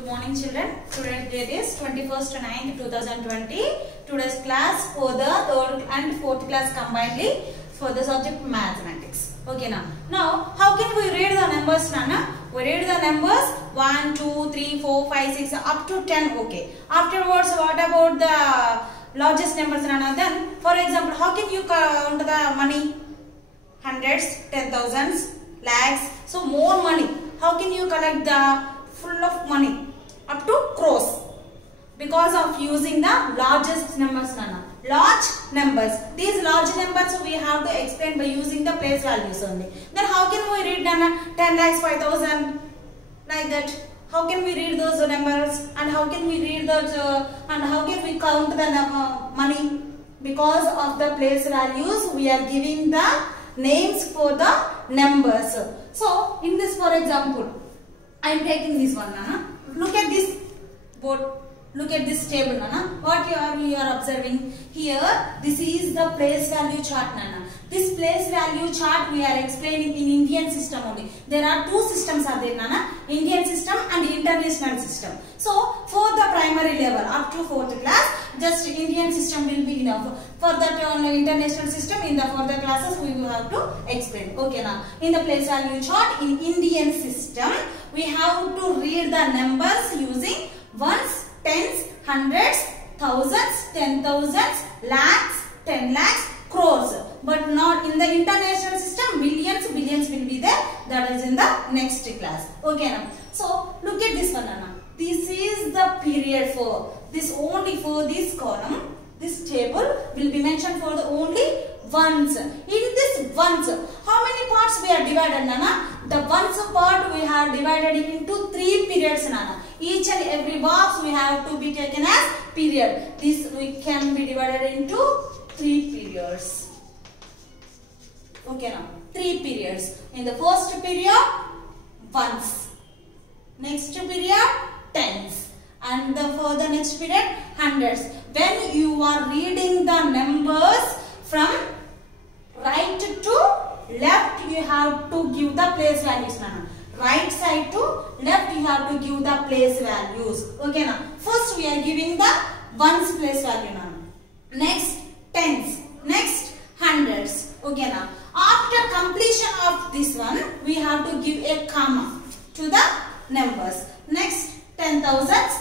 Good morning children. Today's date is 21st/9/2020. Today's class for the 3rd and 4th class combinedly for the subject mathematics. Okay now how can we read the numbers, Nana? We read the numbers 1, 2, 3, 4, 5, 6 up to 10. Okay. Afterwards, what about the largest numbers, Nana? Then, for example, how can you count the money? Hundreds, 10,000s, lakhs. So more money. How can you collect the full of money up to crores? Because of using the largest numbers, Nana. Large numbers. These large numbers we have to explain by using the place values only. Then how can we read, Nana? 10 lakhs, 5,000 like that. How can we read those numbers? And how can we read those? And how can we count the money? Because of the place values, we are giving the names for the numbers. So in this, for example, I am taking this one, Nana. Look at this board. Look at this table, Nana. What you are observing here? This is the place value chart, Nana. This place value chart we are explaining in Indian system only. There are two systems are there, Nana. Indian system and international system. So for the primary level up to 4th class, just Indian system will be enough. For that international system, in the further classes we will have to explain. Okay, now in the place value chart in Indian system, we have to read the numbers using ones, tens, hundreds, thousands, 10,000s, lakhs, 10 lakhs, crores. But not in the international system, millions, billions will be there. That is in the next class. Okay, now. So look at this one, Anna. This is the period for this only for this column. This table will be mentioned for the only ones. In this ones, how many parts we are divided, Nana? The ones part we have divided into 3 periods, Nana. Each and every box we have to be taken as period. This we can be divided into 3 periods. Okay, now 3 periods. In the first period, ones. Next period, tens. And for the next period, hundreds. When you are reading the numbers from right to left, you have to give the place values, Nana. Right side to left, you have to give the place values. Okay, now first we are giving the ones place value, Nana. Next, tens. Next, hundreds. Okay, now after completion of this one, we have to give a comma to the numbers. Next, 10,000s,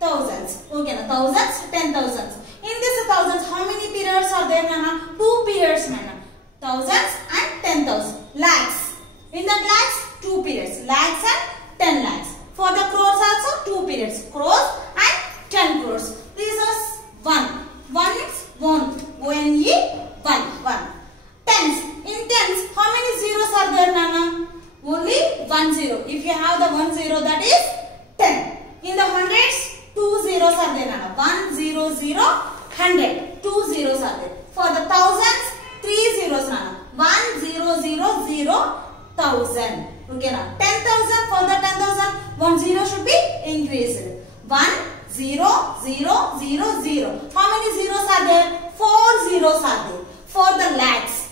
thousands. Okay, now thousands, 10,000s. In this thousands, how many periods are there, Nana? 2 periods, Nana. Thousands and 10,000. Lakhs. In the lakhs, 2 periods. Lakhs and 10 lakhs. For the crores also 2 periods. Crores and 10 crores. These are 1. 1 is 1. O-N-E, 1. Tens. In tens, how many zeros are there, Nana? Only 1 0. If you have the 1 0, that is 10. In the hundreds, 2 zeros are there, Nana. 1 0 0 100. 2 zeros are there. For the thousands, 3 zeros, Nana. 1 0 0 0 1000. Okay, now 10,000. For the 10,000, 1 0 should be increased. 1 0 0 0 0. How many zeros are there? 4 zeros are there. For the lakhs.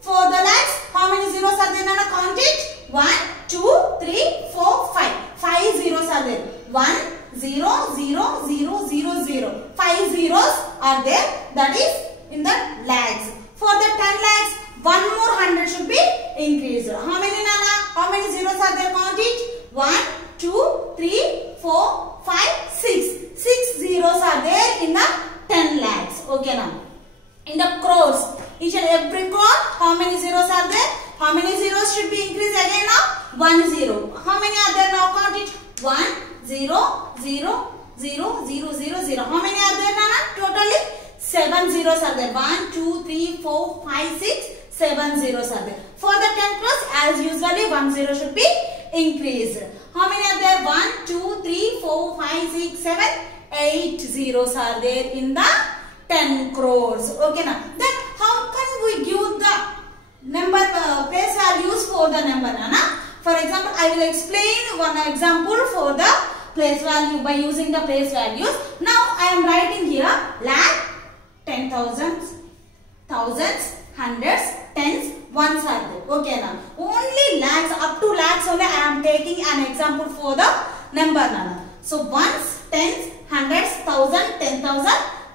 For the lakhs, how many zeros are there, Nana? Count it. 1 2 3 4 5. 5 zeros are there. 1 0 0 0 0 0. 5 zeros are there. That is in the lakhs. For the 10 lakhs, 1 more 100 should be increased. How many, Nana? How many zeros are there? Count it. 1 2 3 4 5 6. 6 zeros are there in the 10 lakhs. Okay, now in the crores, each and every crore, how many zeros are there? How many zeros should be increased again now? 1 0. How many are there now? Count it. 1 0 0 0 0 0 0. How many are there, Nana? Totally 7 zeros are there. 1 2 3 4 5 6 7 zeros are there. For the 10 crores, as usually 1 0 should be increased. How many are there? 1 2 3 4 5 6 7 8 zeros are there in the 10 crores. Okay, now then how can we give the number place values for the number, Nana? For example, I will explain one example for the place value by using the place values. Now I am writing here lakh, 10,000s, thousands, hundreds, tens, ones are there. Okay, now only lakhs, up to lakhs only I am taking an example for the number, Nana. So ones, tens, hundreds, thousand, 10,000,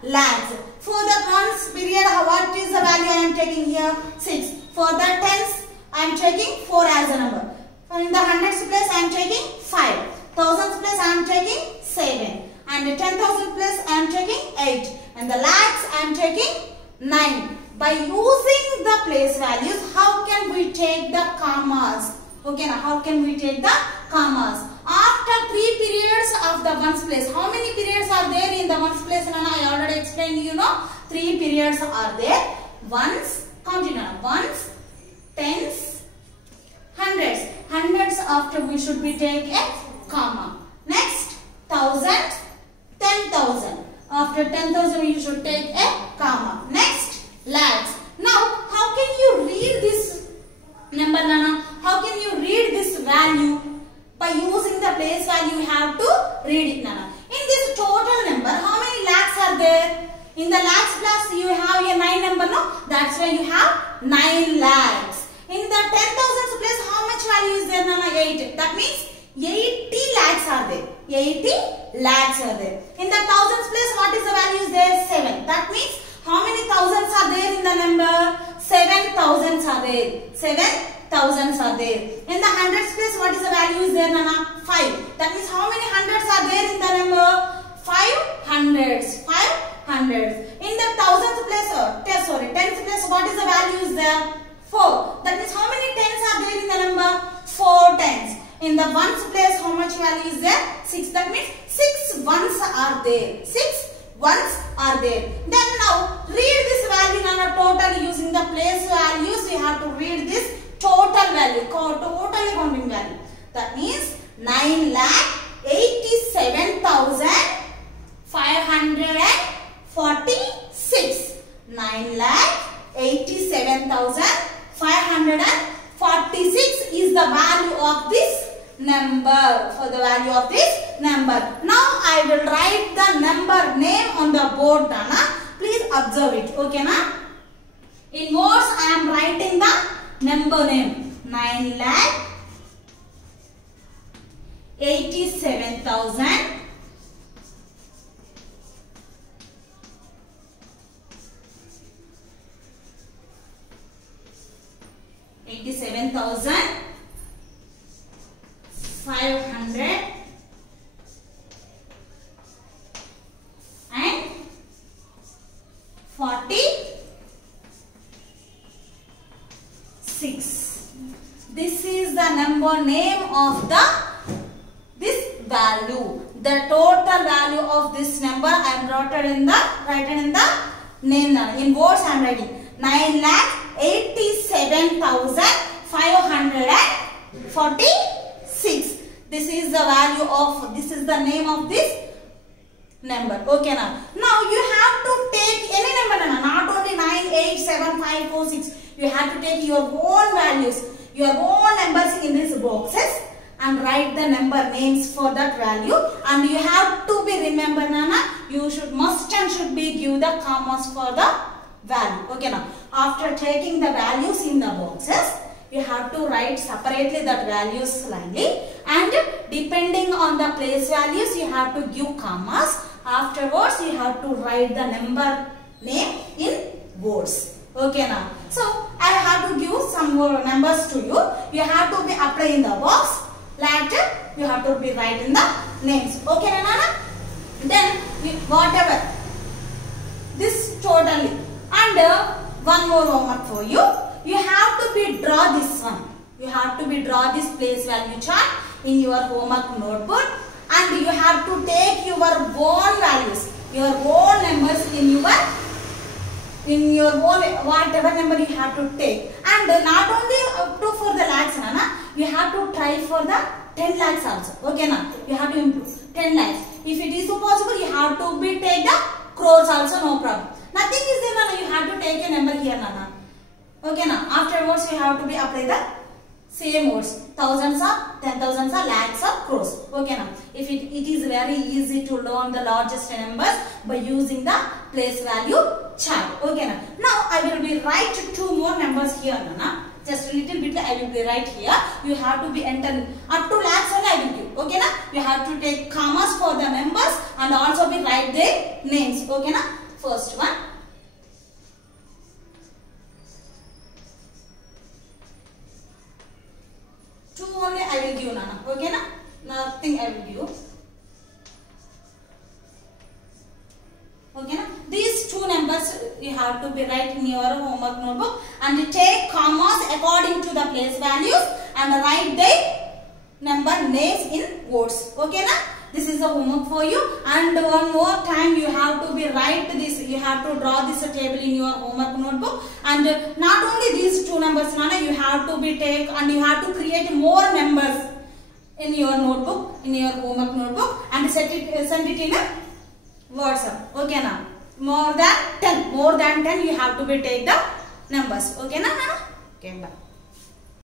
lakhs. For the ones period, what is the value I am taking here? 6. For the tens, I am taking 4 as a number. In the hundreds place, I am taking 5. Thousands place, I am taking 7. And 10,000 place, I am taking 8. And the lakhs, I am taking 9. By using the place values, how can we take the commas? Okay, now how can we take the commas? After 3 periods of the ones place, how many periods are there in the ones place? Nana, I already explained, you know, 3 periods are there. Ones, continue. Ones, tens, hundreds. Hundreds after we should be take a comma. Next, thousand, 10,000. After 10,000 you should take a comma. Next, lakhs. Now, how can you read this number, Nana? How can you read this value? By using the place value, you have to read it, Nana. In this total number, how many lakhs are there? In the lakhs plus, you have a 9 number, no? That's why you have 9 lakhs. In the 10,000 place, how much value is there, Nana? 8. That means 80 lakhs are there. 80 lakhs are there. In the thousands place, what is the value is there? 7. That means how many thousands are there in the number? 7,000 are there. 7,000 are there. In the hundreds place, what is the value is there, Nana? 5. That means how many hundreds are there in the number? 5 hundreds. 5 hundreds. In the thousands place, tens place, what is the value is there? 4. That means how many tens are there in the number? 4 tens. In the ones place, how much value is there? 6. That means 6 ones are there. 6 ones are there. Then now read this value, Nana, total using the place values. We have to read this total value, total counting value. That means 9,87,546. 9,87,546 is the value of this number. For the value of this number. Now I will write the number name on the board, Nana. Please observe it. Okay, na? In words, I am writing the number name. 9,87,546. This is the number name of this value. The total value of this number I am written in the name. In words I am writing 9,87,546. This is the value of, this is the name of this number. Okay, now you have to take any number, not only 9, 8, 7, 5, 4, 6. You have to take your own values, your own numbers in these boxes and write the number names for that value. And you have to be remember, Nana, you must be give the commas for the value. Okay, now after taking the values in the boxes, you have to write separately that values slightly, and depending on the place values, you have to give commas. Afterwards, you have to write the number name in words. Okay, now so I have to give some more numbers to you. You have to be apply in the box. Later you have to be writing the names. Okay, Nana? Then whatever this totally, and one more homework for you. You have to be draw this one. You have to be draw this place value chart in your homework notebook, and you have to take your own values, your own numbers in your own whatever number you have to take. And not only up to for the lakhs, Nana, you have to try for the 10 lakhs also. Okay, na? You have to improve 10 lakhs. If it is possible, you have to be take the crores also, no problem. Nothing is there, Nana. You have to take a number here, Nana. Okay, now afterwards you have to be apply the same words. Thousands are, 10,000s are, lakhs are, crores. Okay, now if it is very easy to learn the largest numbers by using the place value chart. Okay, now I will be write 2 more numbers here, Nana. Just a little bit I will be write here. You have to be enter up to lakhs only I will give. Okay, now you have to take commas for the numbers and also we write their names. Okay na? First one. Two only I will give, Nana. Okay na? Nothing I will give. Okay na? These two numbers you have to be write in your homework notebook and take commas according to the place values and write the number names in words. Okay na? This is the homework for you, and one more time you have to be write this, you have to draw this table in your homework notebook, and not only these two numbers, Nana, you have to be take and you have to create more numbers in your notebook, in your homework notebook, and send it in a WhatsApp. Okay na? More than 10 you have to be take the numbers. Okay na, Nana? Okay, bye.